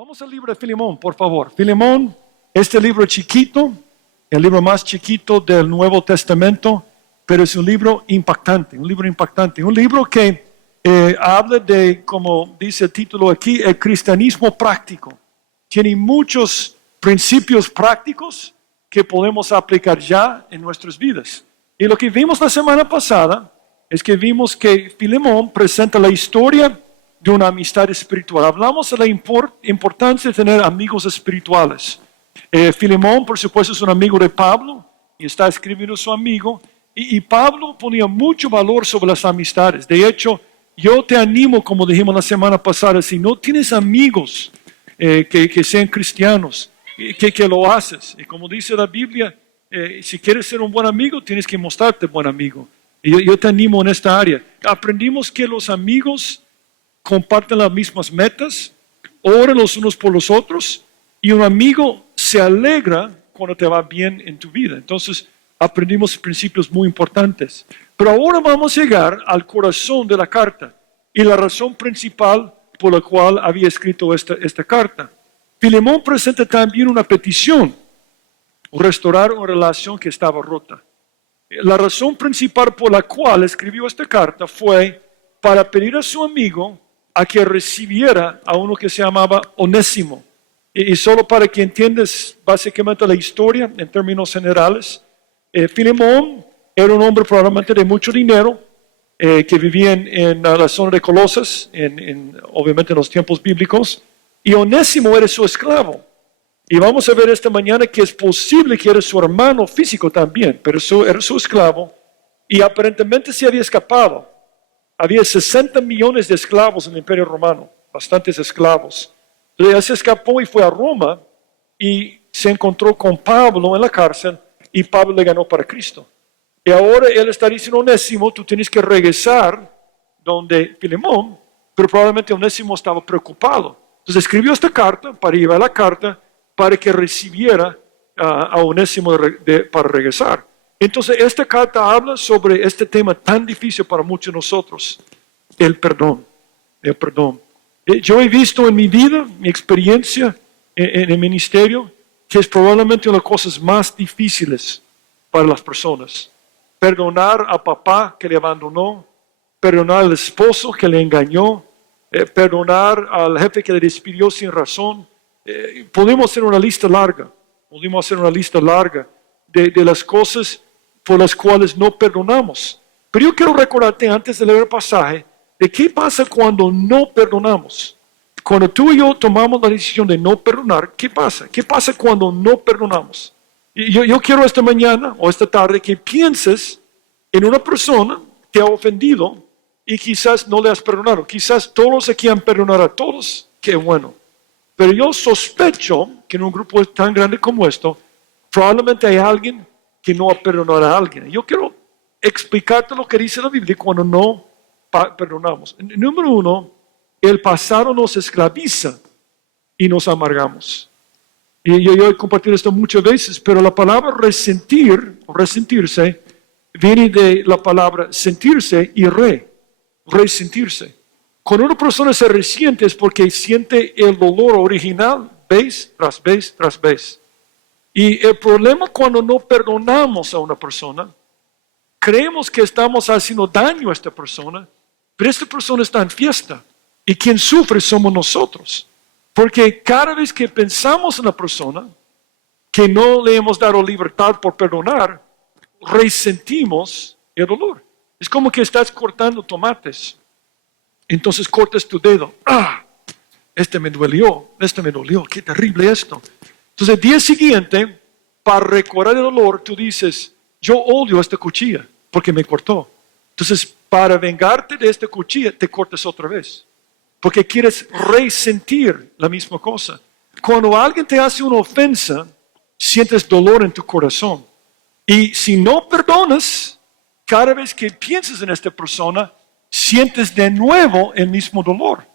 Vamos al libro de Filemón, por favor. Filemón, este libro chiquito, el libro más chiquito del Nuevo Testamento, pero es un libro impactante, un libro que habla de, como dice el título aquí, el cristianismo práctico. Tiene muchos principios prácticos que podemos aplicar ya en nuestras vidas. Y lo que vimos la semana pasada es que vimos que Filemón presenta la historia de una amistad espiritual. Hablamos de la importancia de tener amigos espirituales. Filemón, por supuesto, es un amigo de Pablo y está escribiendo a su amigo. Y Pablo ponía mucho valor sobre las amistades. De hecho, yo te animo, como dijimos la semana pasada, si no tienes amigos que sean cristianos, que lo haces. Y como dice la Biblia, si quieres ser un buen amigo, tienes que mostrarte buen amigo. Y yo te animo en esta área. Aprendimos que los amigos comparten las mismas metas, oran los unos por los otros, y un amigo se alegra cuando te va bien en tu vida. Entonces, aprendimos principios muy importantes. Pero ahora vamos a llegar al corazón de la carta y la razón principal por la cual había escrito esta carta. Filemón presenta también una petición, restaurar una relación que estaba rota. La razón principal por la cual escribió esta carta fue para pedir a su amigo a que recibiera a uno que se llamaba Onésimo. Y solo para que entiendas básicamente la historia en términos generales, Filemón era un hombre probablemente de mucho dinero, que vivía en la zona de Colosas, obviamente en los tiempos bíblicos, y Onésimo era su esclavo. Y vamos a ver esta mañana que es posible que era su hermano físico también, pero era su esclavo, y aparentemente se había escapado. Había 60 millones de esclavos en el Imperio Romano, bastantes esclavos. Entonces él se escapó y fue a Roma y se encontró con Pablo en la cárcel y Pablo le ganó para Cristo. Y ahora él está diciendo, Onésimo, tú tienes que regresar donde Filemón, pero probablemente Onésimo estaba preocupado. Entonces escribió esta carta para llevar la carta para que recibiera a Onésimo para regresar. Entonces, esta carta habla sobre este tema tan difícil para muchos de nosotros, el perdón. El perdón. Yo he visto en mi vida, mi experiencia en el ministerio, que es probablemente una de las cosas más difíciles para las personas. Perdonar a papá que le abandonó, perdonar al esposo que le engañó, perdonar al jefe que le despidió sin razón. Podemos hacer una lista larga, de las cosas por las cuales no perdonamos. Pero yo quiero recordarte antes de leer el pasaje de qué pasa cuando no perdonamos. Cuando tú y yo tomamos la decisión de no perdonar, ¿qué pasa? ¿Qué pasa cuando no perdonamos? Y yo quiero esta mañana o esta tarde que pienses en una persona que te ha ofendido y quizás no le has perdonado. Quizás todos aquí han perdonado a todos, qué bueno. Pero yo sospecho que en un grupo tan grande como esto, probablemente hay alguien que no ha perdonado a alguien. Yo quiero explicarte lo que dice la Biblia cuando no perdonamos. Número uno, el pasado nos esclaviza y nos amargamos. Y yo he compartido esto muchas veces, pero la palabra resentir o resentirse viene de la palabra sentirse y resentirse. Cuando una persona se resiente es porque siente el dolor original vez tras vez tras vez. Y el problema cuando no perdonamos a una persona, creemos que estamos haciendo daño a esta persona, pero esta persona está en fiesta y quien sufre somos nosotros. Porque cada vez que pensamos en una persona que no le hemos dado libertad por perdonar, resentimos el dolor. Es como que estás cortando tomates. Entonces cortas tu dedo. Este me dolió, qué terrible esto. Entonces el día siguiente, para recordar el dolor, tú dices, yo odio esta cuchilla porque me cortó. Entonces, para vengarte de esta cuchilla, te cortas otra vez. Porque quieres resentir la misma cosa. Cuando alguien te hace una ofensa, sientes dolor en tu corazón. Y si no perdonas, cada vez que piensas en esta persona, sientes de nuevo el mismo dolor.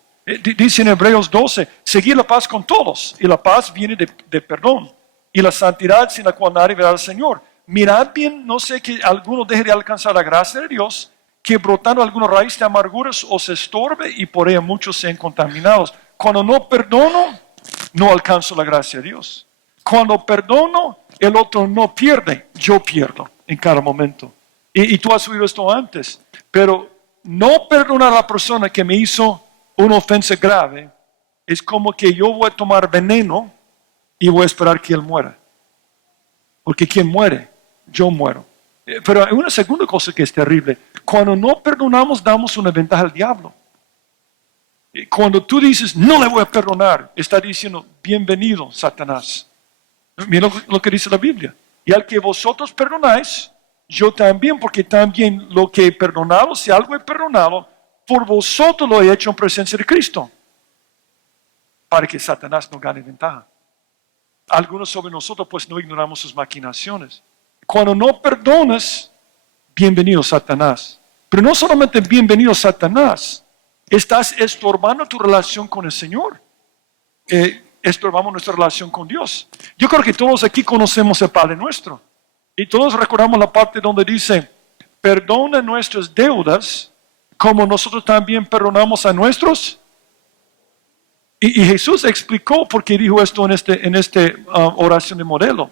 Dice en Hebreos 12, seguir la paz con todos. Y la paz viene de perdón. Y la santidad sin la cual nadie verá al Señor. Mirad bien, no sé que alguno deje de alcanzar la gracia de Dios, que brotando alguna raíz de amarguras os estorbe y por ella muchos sean contaminados. Cuando no perdono, no alcanzo la gracia de Dios. Cuando perdono, el otro no pierde, yo pierdo en cada momento. Y tú has oído esto antes, pero no perdonar a la persona que me hizo una ofensa grave es como que yo voy a tomar veneno y voy a esperar que él muera. Porque quien muere, yo muero. Pero hay una segunda cosa que es terrible. Cuando no perdonamos, damos una ventaja al diablo. Cuando tú dices, no le voy a perdonar, está diciendo, bienvenido, Satanás. Mira lo que dice la Biblia. Y al que vosotros perdonáis, yo también, porque también lo que he perdonado, si algo he perdonado, por vosotros lo he hecho en presencia de Cristo. Para que Satanás no gane ventaja. Algunos sobre nosotros pues no ignoramos sus maquinaciones. Cuando no perdonas, bienvenido Satanás. Pero no solamente bienvenido Satanás, estás estorbando tu relación con el Señor. Estorbamos nuestra relación con Dios. Yo creo que todos aquí conocemos el Padre Nuestro. Y todos recordamos la parte donde dice, perdona nuestras deudas como nosotros también perdonamos a nuestros. Y Jesús explicó por qué dijo esto en esta oración de modelo.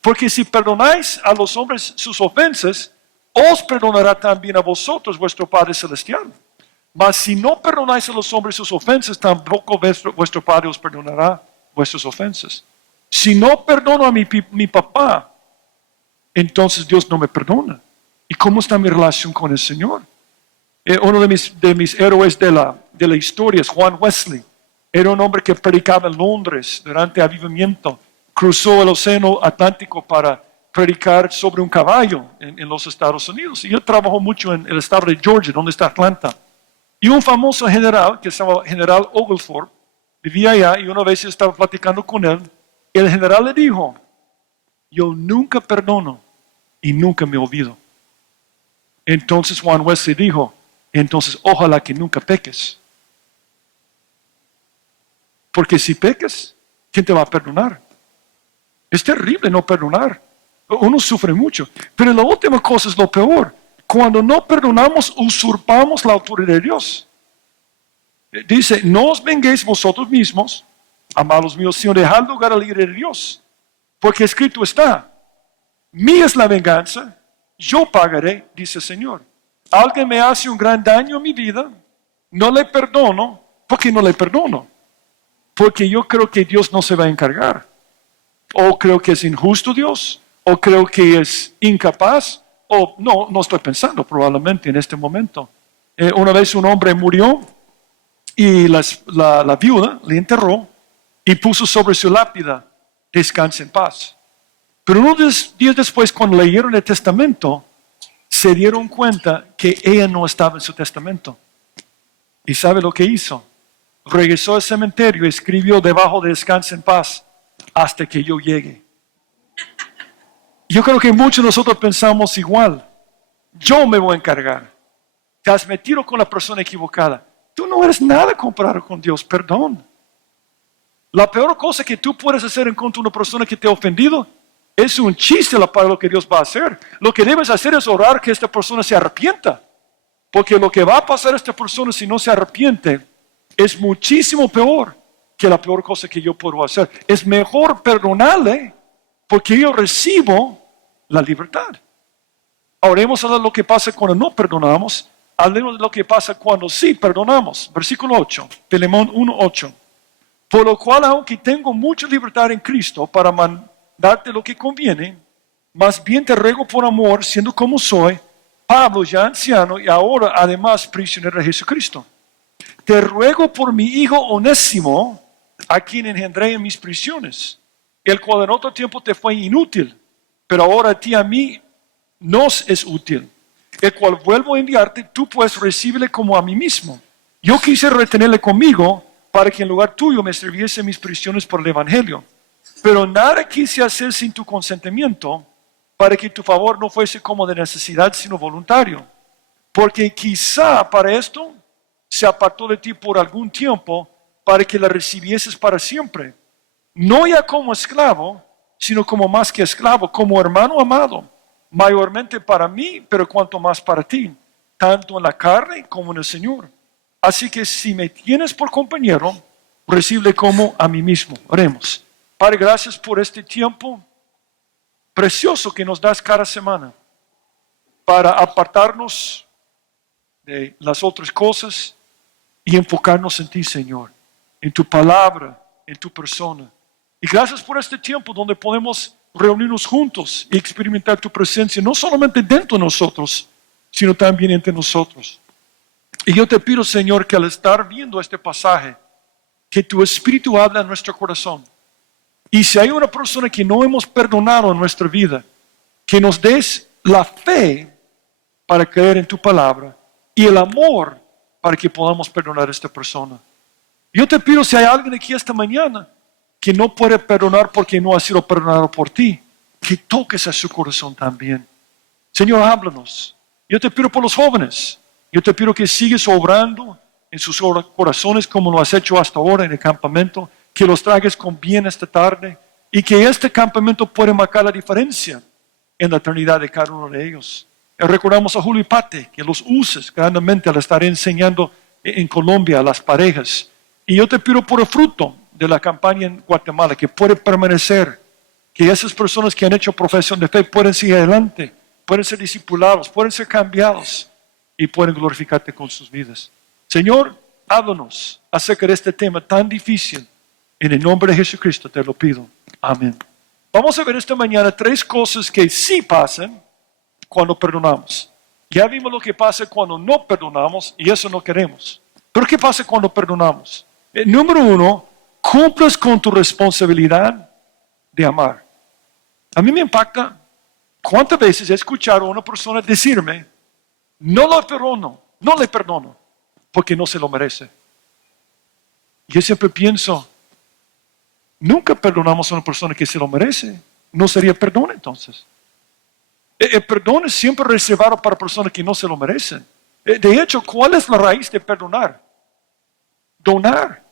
Porque si perdonáis a los hombres sus ofensas, os perdonará también a vosotros vuestro Padre Celestial. Mas si no perdonáis a los hombres sus ofensas, tampoco vuestro Padre os perdonará vuestras ofensas. Si no perdono a mi papá, entonces Dios no me perdona. ¿Y cómo está mi relación con el Señor? Uno de mis héroes de la historia es Juan Wesley. Era un hombre que predicaba en Londres durante el avivamiento. Cruzó el océano Atlántico para predicar sobre un caballo en los Estados Unidos. Y él trabajó mucho en el estado de Georgia, donde está Atlanta. Y un famoso general, que se llama General Oglethorpe, vivía allá y una vez estaba platicando con él. Y el general le dijo, yo nunca perdono y nunca me olvido. Entonces Juan Wesley dijo, entonces ojalá que nunca peques. Porque si pecas, ¿quién te va a perdonar? Es terrible no perdonar. Uno sufre mucho. Pero la última cosa es lo peor. Cuando no perdonamos, usurpamos la autoridad de Dios. Dice, no os venguéis vosotros mismos, amados míos, sino dejad lugar al ira de Dios. Porque escrito está, mía es la venganza, yo pagaré, dice el Señor. Alguien me hace un gran daño en mi vida, no le perdono, porque no le perdono. Porque yo creo que Dios no se va a encargar. O creo que es injusto Dios, o creo que es incapaz, o no estoy pensando probablemente en este momento. Una vez un hombre murió y la viuda le enterró y puso sobre su lápida, descanse en paz. Pero unos días después, cuando leyeron el testamento, se dieron cuenta que ella no estaba en su testamento. ¿Y sabe lo que hizo? Regresó al cementerio y escribió debajo de descanse en paz, hasta que yo llegue. Yo creo que muchos de nosotros pensamos igual. Yo me voy a encargar. Te has metido con la persona equivocada. Tú no eres nada comparado con Dios, perdón. La peor cosa que tú puedes hacer en contra de una persona que te ha ofendido es un chiste para lo que Dios va a hacer. Lo que debes hacer es orar que esta persona se arrepienta. Porque lo que va a pasar a esta persona si no se arrepiente es muchísimo peor que la peor cosa que yo puedo hacer. Es mejor perdonarle porque yo recibo la libertad. Ahora hemos hablado de lo que pasa cuando no perdonamos. Hablemos de lo que pasa cuando sí perdonamos. Versículo 8, Filemón 1:8. Por lo cual, aunque tengo mucha libertad en Cristo para mandarte lo que conviene, más bien te ruego por amor, siendo como soy, Pablo ya anciano y ahora además prisionero de Jesucristo. Te ruego por mi hijo Onésimo, a quien engendré en mis prisiones, el cual en otro tiempo te fue inútil, pero ahora a ti a mí nos es útil, el cual vuelvo a enviarte, tú pues recíbele como a mí mismo. Yo quise retenerle conmigo para que en lugar tuyo me sirviese en mis prisiones por el Evangelio, pero nada quise hacer sin tu consentimiento, para que tu favor no fuese como de necesidad, sino voluntario, porque quizá para esto se apartó de ti por algún tiempo para que la recibieses para siempre, no ya como esclavo, sino como más que esclavo, como hermano amado, mayormente para mí, pero cuanto más para ti, tanto en la carne como en el Señor. Así que si me tienes por compañero, recibe como a mí mismo. Oremos. Padre, gracias por este tiempo precioso que nos das cada semana para apartarnos de las otras cosas y enfocarnos en ti, Señor, en tu palabra, en tu persona. Y gracias por este tiempo donde podemos reunirnos juntos y experimentar tu presencia, no solamente dentro de nosotros, sino también entre nosotros. Y yo te pido, Señor, que al estar viendo este pasaje, que tu Espíritu habla en nuestro corazón. Y si hay una persona que no hemos perdonado en nuestra vida, que nos des la fe para creer en tu palabra y el amor para que podamos perdonar a esta persona. Yo te pido, si hay alguien aquí esta mañana que no puede perdonar porque no ha sido perdonado por ti, que toques a su corazón también. Señor, háblanos. Yo te pido por los jóvenes. Yo te pido que sigues obrando en sus corazones como lo has hecho hasta ahora en el campamento, que los traigas con bien esta tarde y que este campamento pueda marcar la diferencia en la eternidad de cada uno de ellos. Recordamos a Julio y Pate, que los uses grandemente al estar enseñando en Colombia a las parejas. Y yo te pido por el fruto de la campaña en Guatemala, que puede permanecer, que esas personas que han hecho profesión de fe pueden seguir adelante, pueden ser discipulados, pueden ser cambiados y pueden glorificarte con sus vidas. Señor, háblanos acerca de este tema tan difícil. En el nombre de Jesucristo te lo pido. Amén. Vamos a ver esta mañana 3 cosas que sí pasan cuando perdonamos. Ya vimos lo que pasa cuando no perdonamos y eso no queremos. Pero ¿qué pasa cuando perdonamos? Número 1, cumples con tu responsabilidad de amar. A mí me impacta cuántas veces he escuchado a una persona decirme, no le perdono, porque no se lo merece. Yo siempre pienso, nunca perdonamos a una persona que se lo merece. No sería perdón entonces. El perdón es siempre reservado para personas que no se lo merecen. De hecho, ¿cuál es la raíz de perdonar? Donar.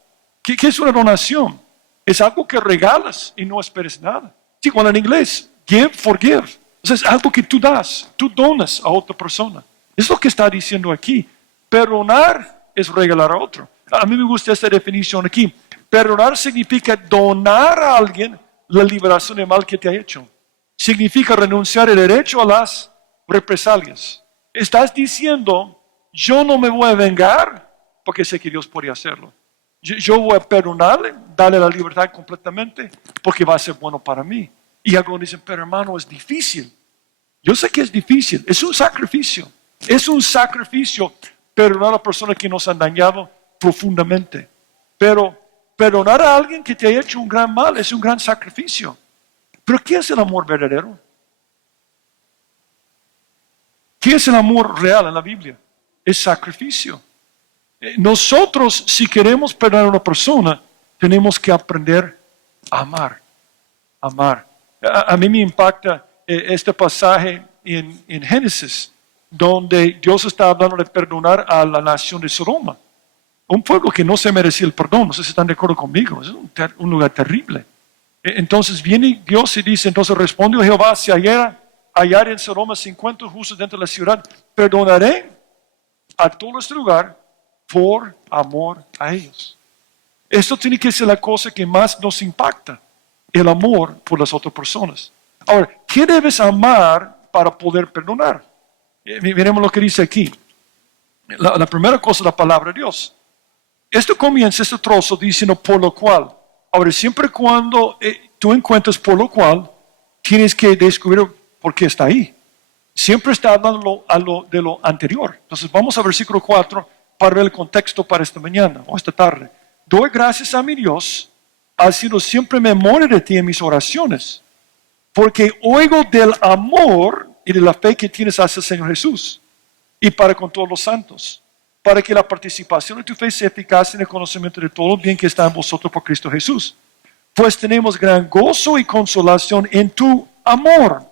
¿Qué es una donación? Es algo que regalas y no esperes nada. Sí, cuando en inglés, give, forgive. Entonces, es algo que tú das, tú donas a otra persona. Es lo que está diciendo aquí. Perdonar es regalar a otro. A mí me gusta esta definición aquí. Perdonar significa donar a alguien la liberación del mal que te ha hecho. Significa renunciar el derecho a las represalias. Estás diciendo, yo no me voy a vengar porque sé que Dios podría hacerlo. Yo voy a perdonarle, darle la libertad completamente porque va a ser bueno para mí. Y algunos dicen, pero hermano, es difícil. Yo sé que es difícil, es un sacrificio. Es un sacrificio perdonar a la persona que nos han dañado profundamente. Pero perdonar a alguien que te ha hecho un gran mal es un gran sacrificio. Pero ¿qué es el amor verdadero? ¿Qué es el amor real en la Biblia? Es sacrificio. Nosotros, si queremos perdonar a una persona, tenemos que aprender a amar. Amar. A mí me impacta este pasaje en Génesis, donde Dios está hablando de perdonar a la nación de Sodoma. Un pueblo que no se merecía el perdón. No sé si están de acuerdo conmigo. Es un lugar terrible. Entonces viene Dios y dice, entonces respondió Jehová, si hallar en Sodoma 50 justos dentro de la ciudad, perdonaré a todo este lugar por amor a ellos. Esto tiene que ser la cosa que más nos impacta, el amor por las otras personas. Ahora, ¿qué debes amar para poder perdonar? Miremos lo que dice aquí. La primera cosa es la palabra de Dios. Esto comienza, este trozo, diciendo por lo cual. Ahora, siempre cuando tú encuentras por lo cual, tienes que descubrir por qué está ahí. Siempre está hablando de lo anterior. Entonces, vamos al versículo 4 para ver el contexto para esta mañana o esta tarde. Doy gracias a mi Dios, ha sido siempre memoria de ti en mis oraciones, porque oigo del amor y de la fe que tienes hacia el Señor Jesús y para con todos los santos, para que la participación de tu fe sea eficaz en el conocimiento de todo el bien que está en vosotros por Cristo Jesús. Pues tenemos gran gozo y consolación en tu amor,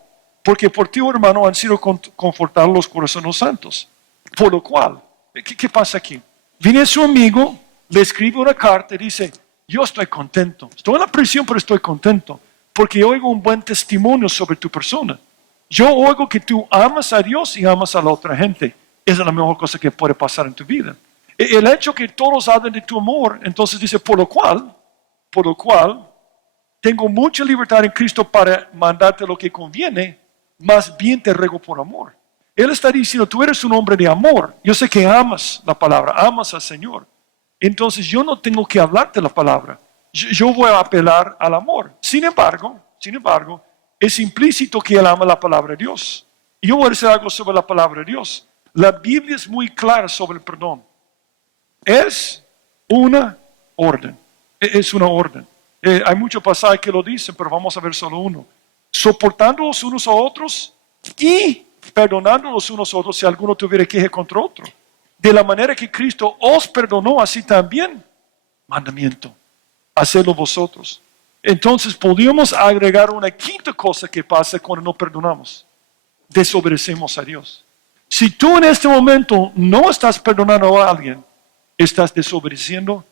porque por ti, oh hermano, han sido confortados los corazones de los santos. Por lo cual, ¿qué pasa aquí? Viene su amigo, le escribe una carta y dice, yo estoy contento. Estoy en la prisión, pero estoy contento, porque oigo un buen testimonio sobre tu persona. Yo oigo que tú amas a Dios y amas a la otra gente. Esa es la mejor cosa que puede pasar en tu vida. El hecho que todos hablen de tu amor, entonces dice, por lo cual, tengo mucha libertad en Cristo para mandarte lo que conviene, más bien te ruego por amor. Él está diciendo, tú eres un hombre de amor. Yo sé que amas la palabra, amas al Señor. Entonces yo no tengo que hablarte la palabra. Yo voy a apelar al amor. Sin embargo, es implícito que él ama la palabra de Dios. Y yo voy a decir algo sobre la palabra de Dios. La Biblia es muy clara sobre el perdón. Es una orden. Es una orden. Hay muchos pasajes que lo dicen, pero vamos a ver solo uno. Soportándolos unos a otros y perdonándolos unos a otros si alguno tuviera queja contra otro. De la manera que Cristo os perdonó, así también, mandamiento, hacedlo vosotros. Entonces podríamos agregar una quinta cosa que pasa cuando no perdonamos. Desobedecemos a Dios. Si tú en este momento no estás perdonando a alguien, estás desobedeciendo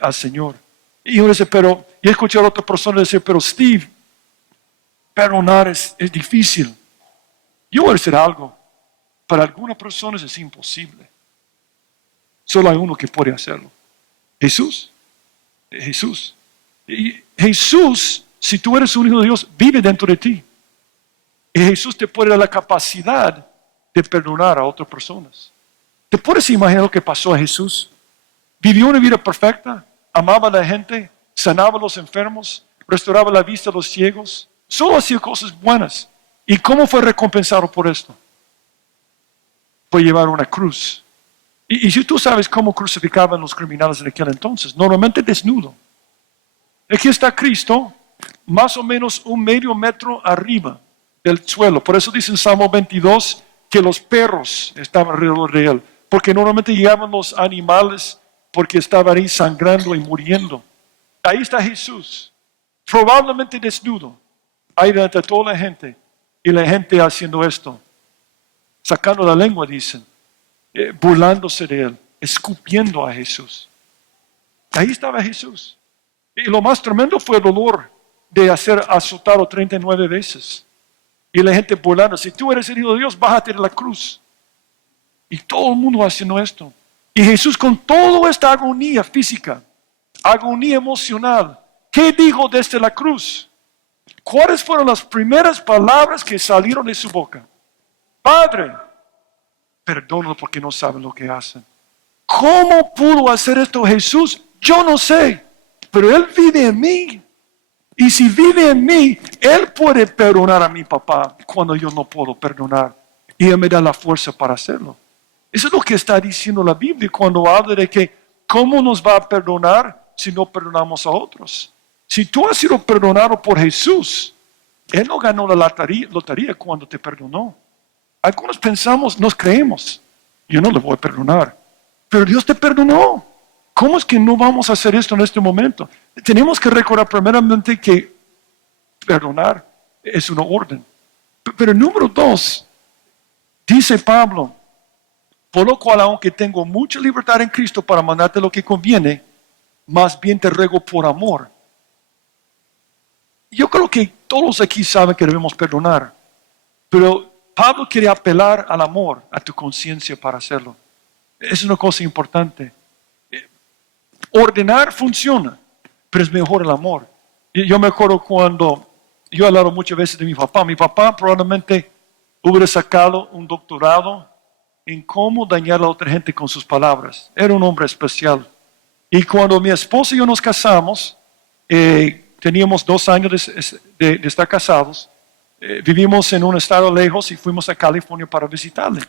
al Señor. Y uno dice, pero, y he escuchado a otra persona decir, pero Steve, perdonar es difícil. Yo voy a decir algo, para algunas personas es imposible. Solo hay uno que puede hacerlo. Jesús. Y Jesús, si tú eres un hijo de Dios, vive dentro de ti. Y Jesús te puede dar la capacidad de perdonar a otras personas. ¿Te puedes imaginar lo que pasó a Jesús? Vivió una vida perfecta, amaba a la gente, sanaba a los enfermos, restauraba la vista a los ciegos, solo hacía cosas buenas. ¿Y cómo fue recompensado por esto? Fue llevar una cruz. Y si tú sabes cómo crucificaban los criminales en aquel entonces, normalmente desnudo. Aquí está Cristo, más o menos 1 metro arriba del suelo. Por eso dice en Salmo 22 que los perros estaban alrededor de él. Porque normalmente llegaban los animales porque estaban ahí sangrando y muriendo. Ahí está Jesús, probablemente desnudo, ahí delante de toda la gente. Y la gente haciendo esto, sacando la lengua, dicen, burlándose de él, escupiendo a Jesús. Ahí estaba Jesús. Y lo más tremendo fue el dolor de ser azotado 39 veces. Y la gente burlando, si tú eres el Hijo de Dios, bájate de la cruz. Y todo el mundo haciendo esto. Y Jesús con toda esta agonía física, agonía emocional, ¿qué dijo desde la cruz? ¿Cuáles fueron las primeras palabras que salieron de su boca? Padre, perdónalo porque no saben lo que hacen. ¿Cómo pudo hacer esto Jesús? Yo no sé, pero Él vive en mí. Y si vive en mí, Él puede perdonar a mi papá cuando yo no puedo perdonar. Y Él me da la fuerza para hacerlo. Eso es lo que está diciendo la Biblia cuando habla de que ¿cómo nos va a perdonar si no perdonamos a otros? Si tú has sido perdonado por Jesús, Él no ganó la lotería cuando te perdonó. Algunos pensamos, nos creemos, yo no le voy a perdonar, pero Dios te perdonó. ¿Cómo es que no vamos a hacer esto en este momento? Tenemos que recordar primeramente que perdonar es una orden. Pero número 2, dice Pablo, por lo cual aunque tengo mucha libertad en Cristo para mandarte lo que conviene, más bien te ruego por amor. Yo creo que todos aquí saben que debemos perdonar, pero Pablo quiere apelar al amor, a tu conciencia para hacerlo. Es una cosa importante. Ordenar funciona, pero es mejor el amor. Yo me acuerdo cuando yo he hablado muchas veces de mi papá. Mi papá probablemente hubiera sacado un doctorado en cómo dañar a otra gente con sus palabras. Era un hombre especial. Y cuando mi esposa y yo nos casamos, teníamos 2 años de estar casados. Vivimos en un estado lejos y fuimos a California para visitarle.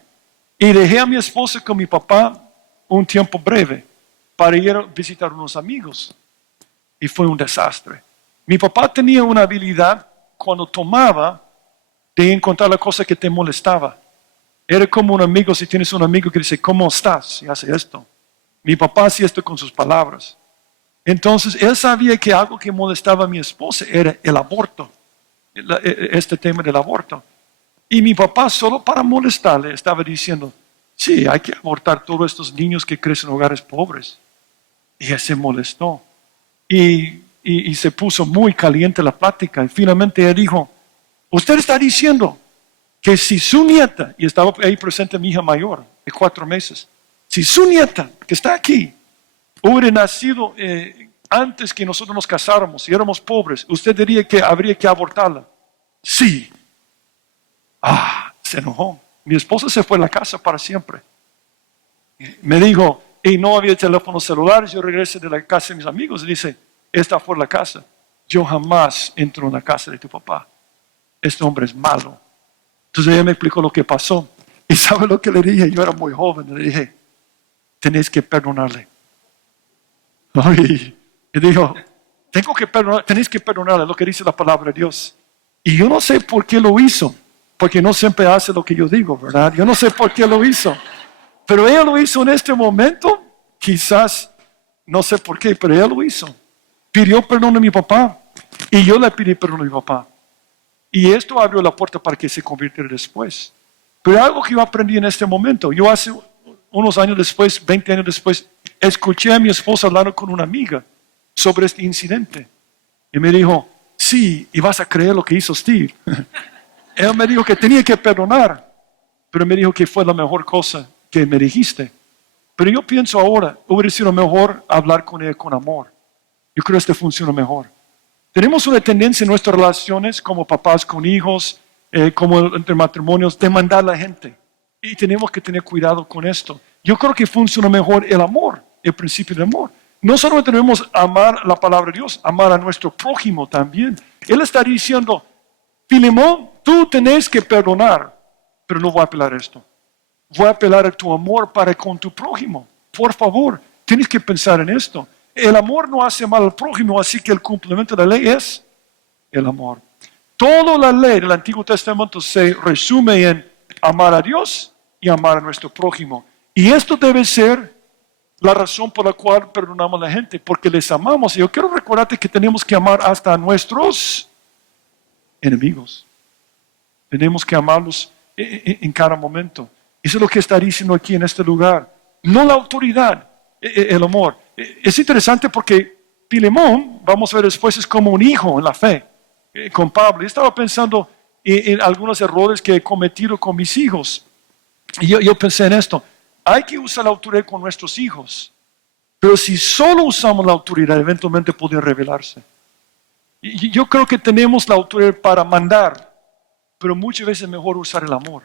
Y dejé a mi esposa con mi papá un tiempo breve para ir a visitar unos amigos. Y fue un desastre. Mi papá tenía una habilidad cuando tomaba de encontrar la cosa que te molestaba. Era como un amigo, si tienes un amigo que dice, ¿cómo estás? Y hace esto. Mi papá hacía esto con sus palabras. Entonces, él sabía que algo que molestaba a mi esposa era el aborto. Este tema del aborto. Y mi papá, solo para molestarle, estaba diciendo, sí, hay que abortar todos estos niños que crecen en hogares pobres. Y él se molestó. Y se puso muy caliente la plática. Y finalmente él dijo, usted está diciendo que si su nieta, y estaba ahí presente mi hija mayor, de 4 meses, Si su nieta, que está aquí, hubiera nacido antes que nosotros nos casáramos y éramos pobres, ¿usted diría que habría que abortarla? Sí. Se enojó. Mi esposa se fue a la casa para siempre. Me dijo, y no había teléfonos celulares, yo regresé de la casa de mis amigos y dice, esta fue la casa. Yo jamás entro en la casa de tu papá. Este hombre es malo. Entonces ella me explicó lo que pasó. ¿Y sabe lo que le dije? Yo era muy joven. Le dije, tenés que perdonarle. Y dijo, tengo que perdonar, tenéis que perdonarle, lo que dice la palabra de Dios. Y yo no sé por qué lo hizo, porque no siempre hace lo que yo digo, ¿verdad? Yo no sé por qué lo hizo. Pero ella lo hizo en este momento, quizás, no sé por qué, pero ella lo hizo. Pidió perdón a mi papá y yo le pedí perdón a mi papá. Y esto abrió la puerta para que se convirtiera después. Pero algo que yo aprendí en este momento, yo hace unos años después, 20 años después, escuché a mi esposa hablando con una amiga sobre este incidente. Y me dijo, sí, y vas a creer lo que hizo Steve. Él me dijo que tenía que perdonar, pero me dijo que fue la mejor cosa que me dijiste. Pero yo pienso ahora, hubiera sido mejor hablar con ella con amor. Yo creo que esto funciona mejor. Tenemos una tendencia en nuestras relaciones, como papás con hijos, como entre matrimonios, de mandar a la gente. Y tenemos que tener cuidado con esto. Yo creo que funciona mejor el amor, el principio del amor. No solo debemos amar la palabra de Dios, amar a nuestro prójimo también. Él está diciendo, Filemón, tú tenés que perdonar, pero no voy a apelar a esto. Voy a apelar a tu amor para con tu prójimo. Por favor, tienes que pensar en esto. El amor no hace mal al prójimo, así que el cumplimiento de la ley es el amor. Toda la ley del Antiguo Testamento se resume en amar a Dios y amar a nuestro prójimo. Y esto debe ser la razón por la cual perdonamos a la gente, porque les amamos. Y yo quiero recordarte que tenemos que amar hasta a nuestros enemigos. Tenemos que amarlos en cada momento. Eso es lo que está diciendo aquí en este lugar. No la autoridad, el amor. Es interesante porque Filemón, vamos a ver después, es como un hijo en la fe con Pablo. Yo estaba pensando en algunos errores que he cometido con mis hijos. Y yo pensé en esto. Hay que usar la autoridad con nuestros hijos. Pero si solo usamos la autoridad, eventualmente puede rebelarse. Y yo creo que tenemos la autoridad para mandar, pero muchas veces es mejor usar el amor.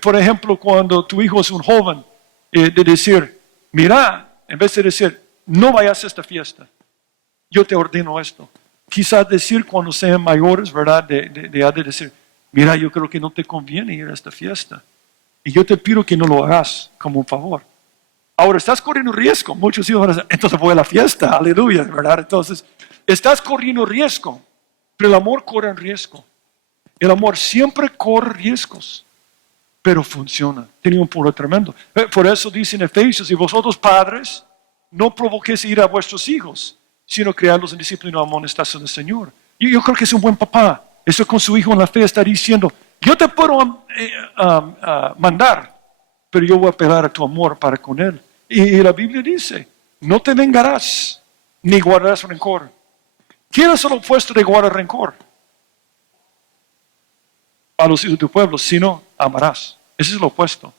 Por ejemplo, cuando tu hijo es un joven, de decir, mira, en vez de decir, no vayas a esta fiesta, yo te ordeno esto. Quizás decir cuando sean mayores, ¿verdad? De decir, mira, yo creo que no te conviene ir a esta fiesta. Y yo te pido que no lo hagas como un favor. Ahora, estás corriendo riesgo. Muchos hijos van a decir, entonces voy a la fiesta, aleluya, ¿verdad? Entonces, estás corriendo riesgo, pero el amor corre en riesgo. El amor siempre corre riesgos, pero funciona. Tiene un poder tremendo. Por eso dice en Efesios, y vosotros padres, no provoquéis ira a vuestros hijos, sino criarlos en disciplina y amonestación del Señor. Yo creo que es un buen papá. Eso con su hijo en la fe está diciendo, yo te puedo mandar, pero yo voy a apelar a tu amor para con él. Y la Biblia dice, no te vengarás, ni guardarás rencor. ¿Quién es el opuesto de guardar rencor? A los hijos de tu pueblo, sino amarás. Ese es lo opuesto.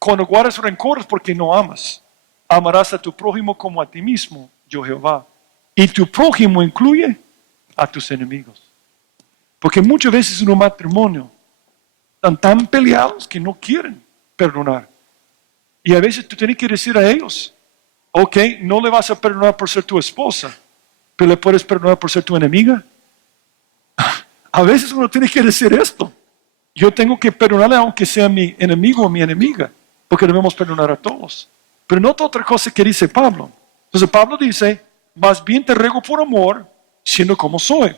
Cuando guardas rencor es porque no amas. Amarás a tu prójimo como a ti mismo, yo Jehová. Y tu prójimo incluye a tus enemigos. Porque muchas veces en un matrimonio están tan peleados que no quieren perdonar. Y a veces tú tienes que decir a ellos, ok, no le vas a perdonar por ser tu esposa, pero le puedes perdonar por ser tu enemiga. A veces uno tiene que decir esto. Yo tengo que perdonarle aunque sea mi enemigo o mi enemiga, porque debemos perdonar a todos. Pero nota otra cosa que dice Pablo. Entonces Pablo dice, más bien te ruego por amor, siendo como soy.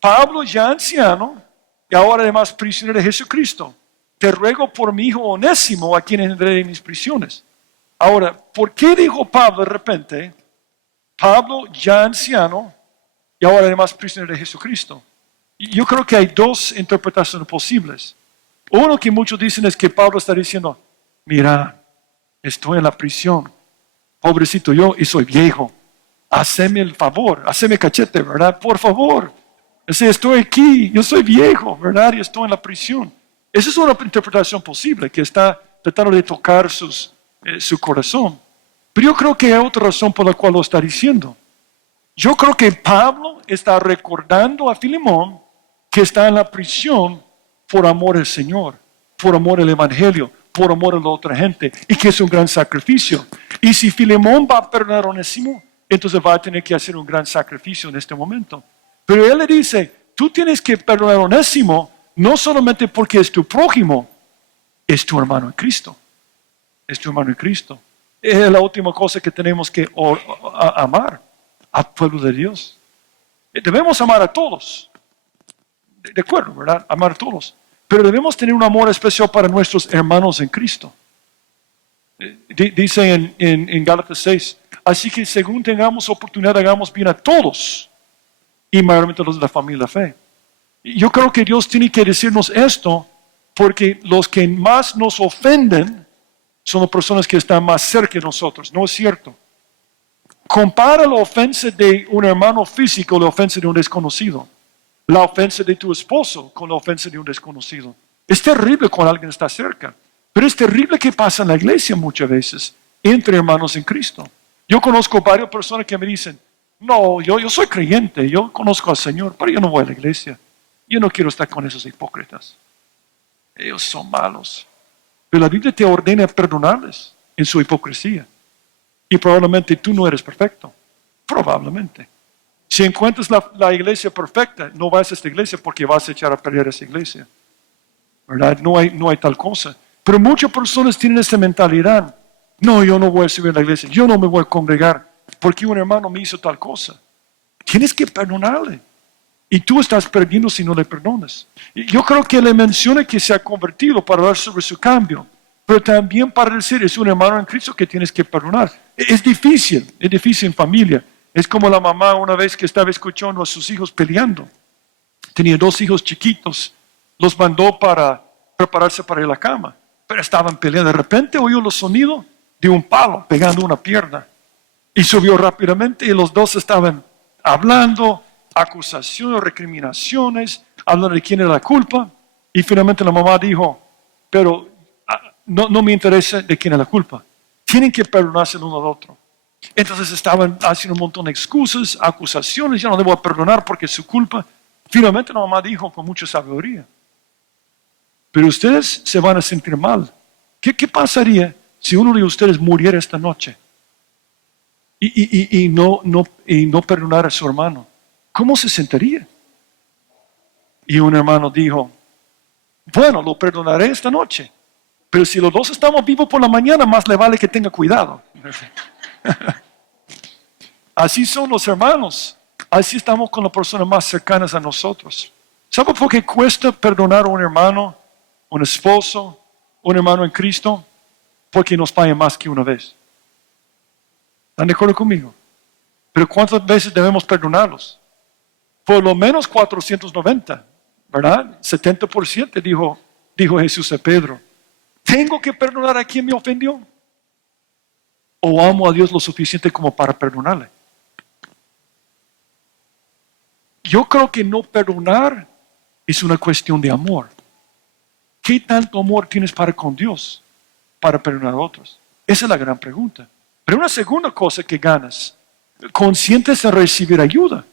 Pablo ya anciano, y ahora además prisionero de Jesucristo. Te ruego por mi hijo Onésimo, a quien engendré en mis prisiones. Ahora, ¿por qué dijo Pablo de repente, Pablo ya anciano, y ahora además prisionero de Jesucristo? Yo creo que hay dos interpretaciones posibles. Uno que muchos dicen es que Pablo está diciendo, mira, estoy en la prisión, pobrecito yo, y soy viejo. Haceme el favor, haceme cachete, ¿verdad? Por favor. Estoy aquí, yo soy viejo, ¿verdad? Y estoy en la prisión. Esa es una interpretación posible, que está tratando de tocar sus su corazón. Pero yo creo que hay otra razón por la cual lo está diciendo. Yo creo que Pablo está recordando a Filemón que está en la prisión por amor al Señor, por amor al Evangelio, por amor a la otra gente, y que es un gran sacrificio. Y si Filemón va a perdonar a Onésimo, entonces va a tener que hacer un gran sacrificio en este momento. Pero él le dice, tú tienes que perdonar a Onésimo, no solamente porque es tu prójimo, es tu hermano en Cristo. Es tu hermano en Cristo. Es la última cosa que tenemos que amar al pueblo de Dios. Debemos amar a todos. De acuerdo, ¿verdad? Amar a todos. Pero debemos tener un amor especial para nuestros hermanos en Cristo. Dice en Gálatas 6, así que según tengamos oportunidad, hagamos bien a todos, y mayormente a los de la familia de la fe. Yo creo que Dios tiene que decirnos esto, porque los que más nos ofenden son las personas que están más cerca de nosotros. ¿No es cierto? Compara la ofensa de un hermano físico a la ofensa de un desconocido. La ofensa de tu esposo con la ofensa de un desconocido. Es terrible cuando alguien está cerca. Pero es terrible que pasa en la iglesia muchas veces, entre hermanos en Cristo. Yo conozco varias personas que me dicen, no, yo soy creyente, yo conozco al Señor, pero yo no voy a la iglesia. Yo no quiero estar con esos hipócritas. Ellos son malos. Pero la Biblia te ordena perdonarles en su hipocresía. Y probablemente tú no eres perfecto. Probablemente. Si encuentras la iglesia perfecta, no vas a esta iglesia porque vas a echar a perder esa iglesia. ¿Verdad? No hay tal cosa. Pero muchas personas tienen esta mentalidad. No, yo no voy a subir a la iglesia. Yo no me voy a congregar porque un hermano me hizo tal cosa. Tienes que perdonarle. Y tú estás perdiendo si no le perdonas. Yo creo que le menciona que se ha convertido para hablar sobre su cambio. Pero también para decir, es un hermano en Cristo que tienes que perdonar. Es difícil en familia. Es como la mamá una vez que estaba escuchando a sus hijos peleando. Tenía 2 hijos chiquitos. Los mandó para prepararse para ir a la cama. Pero estaban peleando. De repente oyó los sonidos de un palo pegando una pierna. Y subió rápidamente y los dos estaban hablando, acusaciones, recriminaciones, hablando de quién era la culpa. Y finalmente la mamá dijo, pero no me interesa de quién es la culpa. Tienen que perdonarse el uno al otro. Entonces estaban haciendo un montón de excusas, acusaciones, yo no debo perdonar porque es su culpa. Finalmente la mamá dijo con mucha sabiduría, pero ustedes se van a sentir mal. ¿Qué pasaría si uno de ustedes muriera esta noche y no perdonara a su hermano? ¿Cómo se sentiría? Y un hermano dijo, bueno, lo perdonaré esta noche, pero si los dos estamos vivos por la mañana, más le vale que tenga cuidado. Así son los hermanos. Así estamos con las personas más cercanas a nosotros. ¿Sabe por qué cuesta perdonar a un hermano, un esposo, un hermano en Cristo? Porque nos falla más que una vez. ¿Están de acuerdo conmigo? Pero ¿cuántas veces debemos perdonarlos? Por lo menos 490, ¿verdad? 70% dijo Jesús a Pedro. ¿Tengo que perdonar a quien me ofendió? ¿O amo a Dios lo suficiente como para perdonarle? Yo creo que no perdonar es una cuestión de amor. ¿Qué tanto amor tienes para con Dios para perdonar a otros? Esa es la gran pregunta. Pero una segunda cosa que ganas, conscientes de recibir ayuda.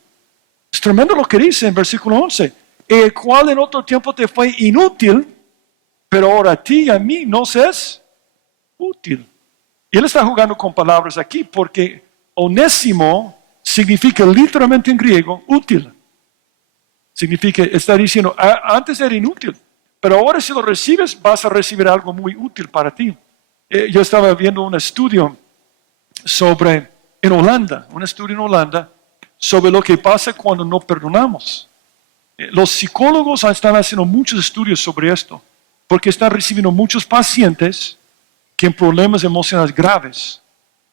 Es tremendo lo que dice en versículo 11. El cual en otro tiempo te fue inútil, pero ahora a ti y a mí nos es útil. Y él está jugando con palabras aquí porque onésimo significa literalmente en griego útil. Significa, está diciendo, antes era inútil, pero ahora si lo recibes vas a recibir algo muy útil para ti. Yo estaba viendo un estudio en Holanda, sobre lo que pasa cuando no perdonamos. Los psicólogos están haciendo muchos estudios sobre esto, porque están recibiendo muchos pacientes que en problemas emocionales graves,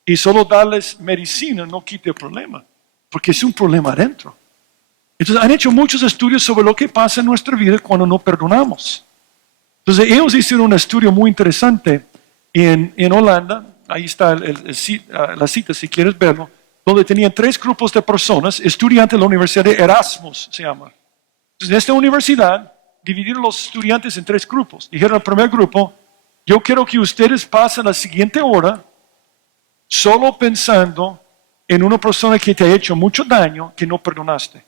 y solo darles medicina no quita el problema, porque es un problema adentro. Entonces han hecho muchos estudios sobre lo que pasa en nuestra vida cuando no perdonamos. Entonces ellos hicieron un estudio muy interesante en Holanda, ahí está la cita si quieres verlo, donde tenían 3 grupos de personas, estudiantes de la Universidad de Erasmus se llama. Entonces en esta universidad dividieron los estudiantes en 3 grupos. Dijeron al primer grupo, Yo quiero que ustedes pasen la siguiente hora solo pensando en una persona que te ha hecho mucho daño que no perdonaste.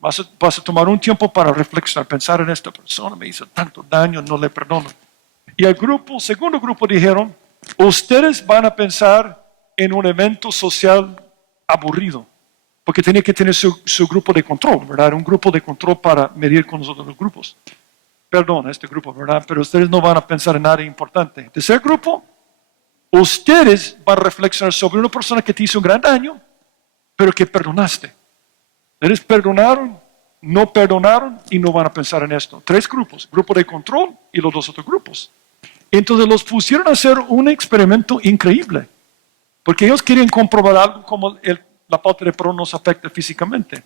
Vas a tomar un tiempo para reflexionar, pensar en esta persona, me hizo tanto daño, no le perdono. Y el segundo grupo dijeron, ustedes van a pensar en un evento social aburrido, porque tenía que tener su grupo de control, ¿verdad? Un grupo de control para medir con los otros grupos. Perdón, este grupo, ¿verdad? Pero ustedes no van a pensar en nada importante. Tercer grupo, ustedes van a reflexionar sobre una persona que te hizo un gran daño, pero que perdonaste. Ustedes perdonaron, no perdonaron y no van a pensar en esto. Tres grupos, grupo de control y los dos otros grupos. Entonces los pusieron a hacer un experimento increíble, porque ellos querían comprobar algo como la falta de perdón nos afecta físicamente.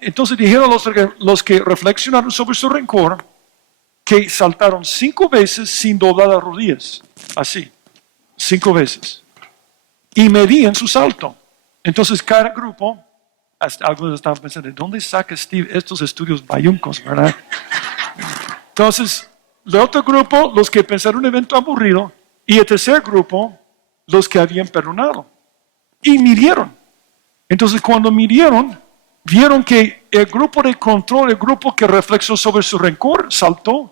Entonces dijeron los que reflexionaron sobre su rencor que saltaron 5 veces sin doblar las rodillas, así, 5 veces, y medían su salto. Entonces cada grupo, hasta algunos estaban pensando, ¿de dónde saca Steve estos estudios bayuncos, verdad? Entonces, el otro grupo, los que pensaron un evento aburrido, y el tercer grupo, los que habían perdonado. Y midieron. Entonces, cuando midieron, vieron que el grupo de control, el grupo que reflexionó sobre su rencor, saltó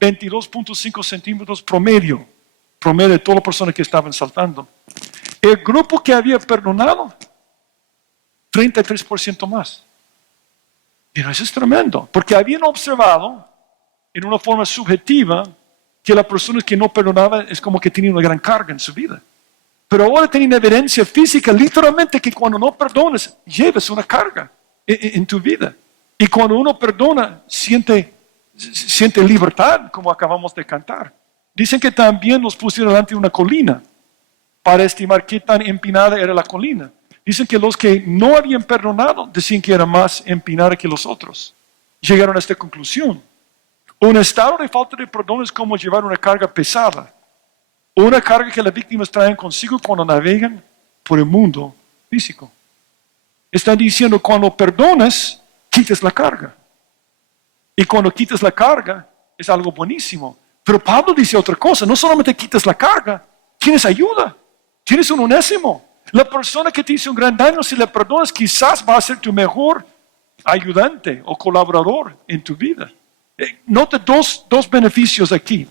22.5 centímetros promedio de todas las personas que estaban saltando. El grupo que había perdonado, 33% más. Pero eso es tremendo, porque habían observado en una forma subjetiva que las personas que no perdonaban es como que tenían una gran carga en su vida. Pero ahora tienen evidencia física, literalmente, que cuando no perdonas, llevas una carga en tu vida. Y cuando uno perdona, siente libertad, como acabamos de cantar. Dicen que también los pusieron delante de una colina para estimar qué tan empinada era la colina. Dicen que los que no habían perdonado decían que era más empinada que los otros. Llegaron a esta conclusión. Un estado de falta de perdón es como llevar una carga pesada. Una carga que las víctimas traen consigo cuando navegan por el mundo físico. Están diciendo, cuando perdonas, quitas la carga. Y cuando quitas la carga, es algo buenísimo. Pero Pablo dice otra cosa, no solamente quitas la carga, tienes ayuda, tienes un onésimo. La persona que te hizo un gran daño, si le perdonas, quizás va a ser tu mejor ayudante o colaborador en tu vida. Nota dos beneficios aquí.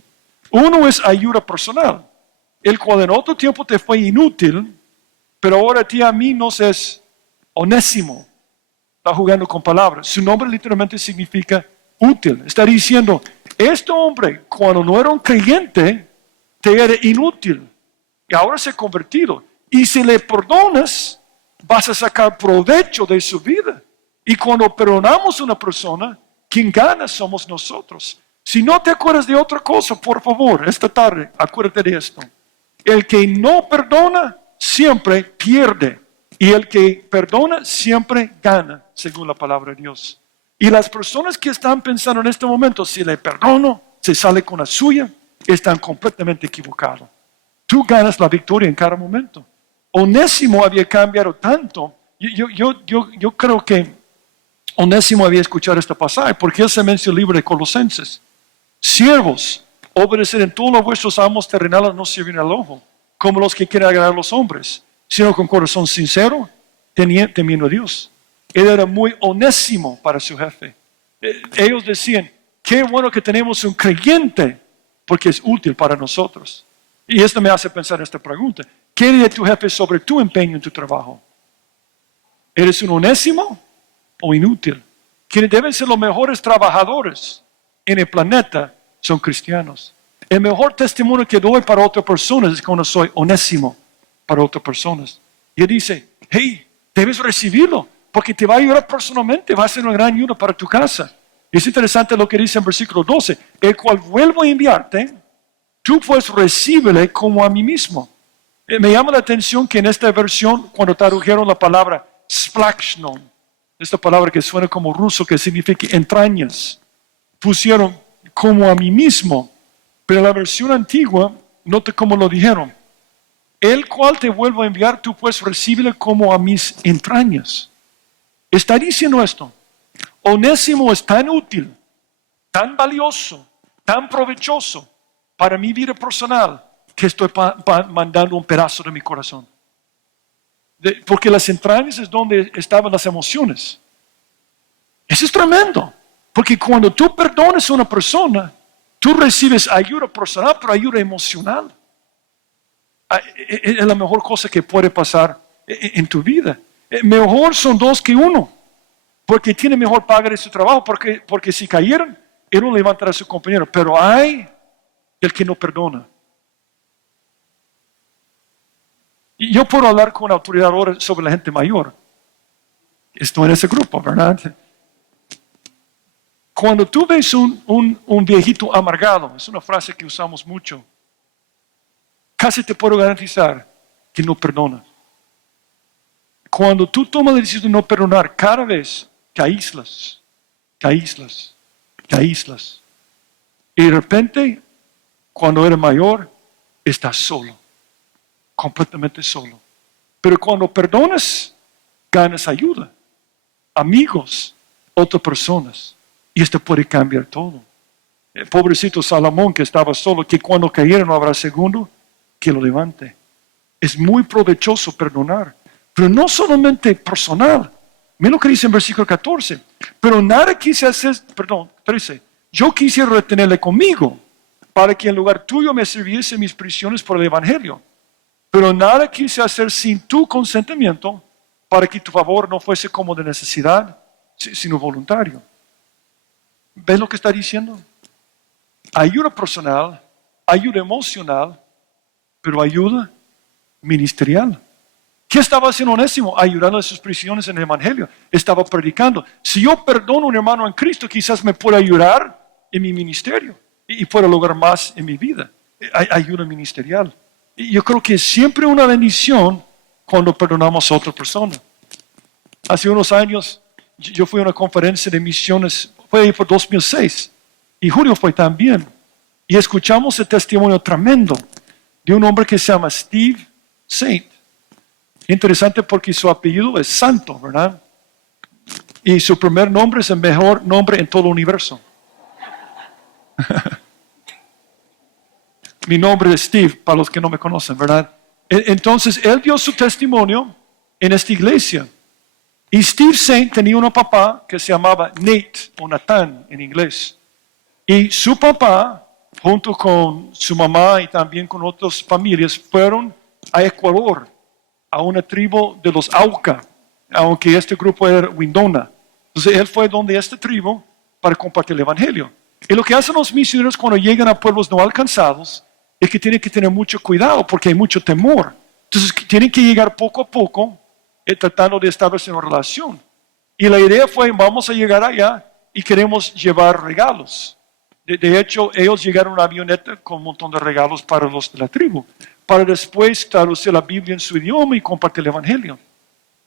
Uno es ayuda personal, el cual en otro tiempo te fue inútil, pero ahora a ti a mí nos es onésimo. Está jugando con palabras. Su nombre literalmente significa útil. Está diciendo, este hombre cuando no era un creyente, te era inútil y ahora se ha convertido. Y si le perdonas, vas a sacar provecho de su vida. Y cuando perdonamos a una persona, quien gana somos nosotros. Si no te acuerdas de otra cosa, por favor, esta tarde, acuérdate de esto. El que no perdona, siempre pierde. Y el que perdona, siempre gana, según la palabra de Dios. Y las personas que están pensando en este momento, si le perdono, se sale con la suya, están completamente equivocados. Tú ganas la victoria en cada momento. Onésimo había cambiado tanto. Yo creo que Onésimo había escuchado esta pasaje, porque él se menciona el libro de Colosenses. Siervos, obedecer en todos los vuestros amos terrenales, no sirven al ojo, como los que quieren agradar a los hombres, sino con corazón sincero, temiendo a Dios. Él era muy onésimo para su jefe. Ellos decían, qué bueno que tenemos un creyente, porque es útil para nosotros. Y esto me hace pensar en esta pregunta. ¿Qué diría tu jefe sobre tu empeño en tu trabajo? ¿Eres un onésimo o inútil? Quienes deben ser los mejores trabajadores en el planeta son cristianos. El mejor testimonio que doy para otras personas es cuando soy onésimo para otras personas. Y él dice, hey, debes recibirlo, porque te va a ayudar personalmente, va a ser una gran ayuda para tu casa. Y es interesante lo que dice en versículo 12, el cual vuelvo a enviarte, tú pues recíbele como a mí mismo. Me llama la atención que en esta versión, cuando tradujeron la palabra splachnon, esta palabra que suena como ruso, que significa entrañas, pusieron como a mí mismo. Pero la versión antigua, note cómo lo dijeron. El cual te vuelvo a enviar, tú pues recíbele como a mis entrañas. Está diciendo esto. Onésimo es tan útil, tan valioso, tan provechoso, para mi vida personal que estoy mandando un pedazo de mi corazón. Porque las entrañas es donde estaban las emociones. Eso es tremendo. Porque cuando tú perdonas a una persona, tú recibes ayuda personal, pero ayuda emocional. Es la mejor cosa que puede pasar en tu vida. Mejor son dos que uno. Porque tiene mejor paga de su trabajo. Porque si cayeron, él no levantará a su compañero. Pero hay el que no perdona. Y yo puedo hablar con autoridad ahora sobre la gente mayor. Estoy en ese grupo, ¿verdad? Cuando tú ves un viejito amargado, es una frase que usamos mucho, casi te puedo garantizar que no perdona. Cuando tú tomas la decisión de no perdonar, cada vez te aíslas, te aíslas, te aíslas. Y de repente, cuando eres mayor, estás solo, completamente solo. Pero cuando perdonas, ganas ayuda, amigos, otras personas. Y esto puede cambiar todo. El pobrecito Salomón que estaba solo, que cuando cayera no habrá segundo que lo levante. Es muy provechoso perdonar. Pero no solamente personal. Mira lo que dice en versículo 14. Pero nada quise hacer, 13. Yo quisiera retenerle conmigo para que en lugar tuyo me sirviese mis prisiones por el evangelio. Pero nada quise hacer sin tu consentimiento para que tu favor no fuese como de necesidad, sino voluntario. ¿Ves lo que está diciendo? Ayuda personal, ayuda emocional, pero ayuda ministerial. ¿Qué estaba haciendo Onésimo? Ayudando a sus prisiones en el evangelio. Estaba predicando. Si yo perdono a un hermano en Cristo, quizás me pueda ayudar en mi ministerio y pueda lograr más en mi vida. Ayuda ministerial. Y yo creo que es siempre una bendición cuando perdonamos a otra persona. Hace unos años yo fui a una conferencia de misiones, fue ahí por 2006, y Julio fue también. Y escuchamos el testimonio tremendo de un hombre que se llama Steve Saint. Interesante porque su apellido es Santo, ¿verdad? Y su primer nombre es el mejor nombre en todo el universo. Mi nombre es Steve, para los que no me conocen, ¿verdad? Entonces, él dio su testimonio en esta iglesia. Y Steve Saint tenía un papá que se llamaba Nate, o Nathan en inglés. Y su papá, junto con su mamá y también con otras familias, fueron a Ecuador, a una tribu de los Auca, aunque este grupo era Windona. Entonces él fue donde esta tribu para compartir el evangelio. Y lo que hacen los misioneros cuando llegan a pueblos no alcanzados es que tienen que tener mucho cuidado porque hay mucho temor. Entonces tienen que llegar poco a poco tratando de establecer una relación. Y la idea fue, vamos a llegar allá y queremos llevar regalos. De hecho, ellos llegaron a una avioneta con un montón de regalos para los de la tribu, para después traducir la Biblia en su idioma y compartir el evangelio.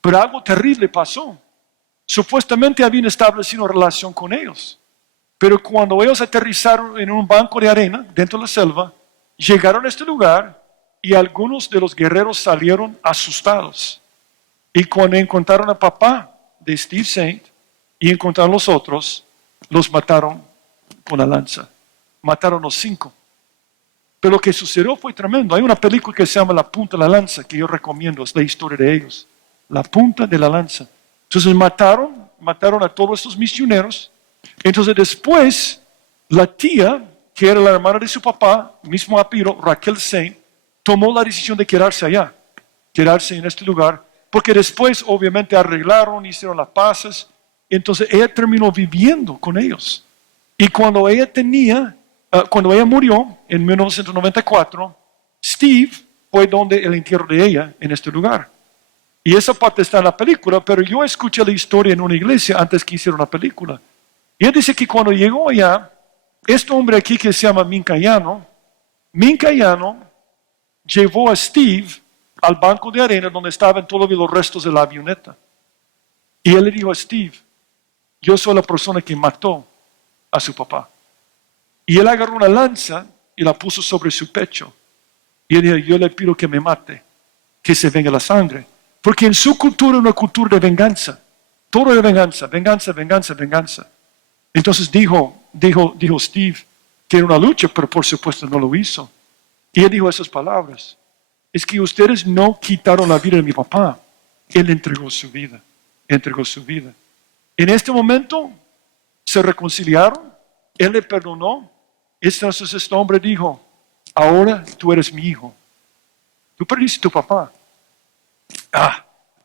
Pero algo terrible pasó. Supuestamente habían establecido una relación con ellos. Pero cuando ellos aterrizaron en un banco de arena dentro de la selva, llegaron a este lugar y algunos de los guerreros salieron asustados. Y cuando encontraron a papá de Steve Saint y encontraron a los otros, los mataron con la lanza. Mataron a los 5. Pero lo que sucedió fue tremendo. Hay una película que se llama La Punta de la Lanza, que yo recomiendo, es la historia de ellos. La Punta de la Lanza. Entonces mataron a todos estos misioneros. Entonces después, la tía, que era la hermana de su papá, mismo apellido, Raquel Saint, tomó la decisión de quedarse allá, quedarse en este lugar, porque después obviamente arreglaron, hicieron las paces. Entonces ella terminó viviendo con ellos. Y cuando ella murió en 1994, Steve fue donde el entierro de ella, en este lugar. Y esa parte está en la película, pero yo escuché la historia en una iglesia antes que hicieron la película. Y él dice que cuando llegó allá, este hombre aquí que se llama Mincayano llevó a Steve al banco de arena donde estaban todos los restos de la avioneta. Y él le dijo a Steve, yo soy la persona que mató a su papá. Y él agarró una lanza y la puso sobre su pecho. Y él dijo, yo le pido que me mate, que se venga la sangre. Porque en su cultura es una cultura de venganza. Todo es venganza, venganza, venganza, venganza. Entonces dijo Steve, que era una lucha, pero por supuesto no lo hizo. Y él dijo esas palabras. Es que ustedes no quitaron la vida de mi papá. Él entregó su vida. Entregó su vida. En este momento se reconciliaron. Él le perdonó. Entonces este hombre dijo, ahora tú eres mi hijo. Tú perdiste a tu papá.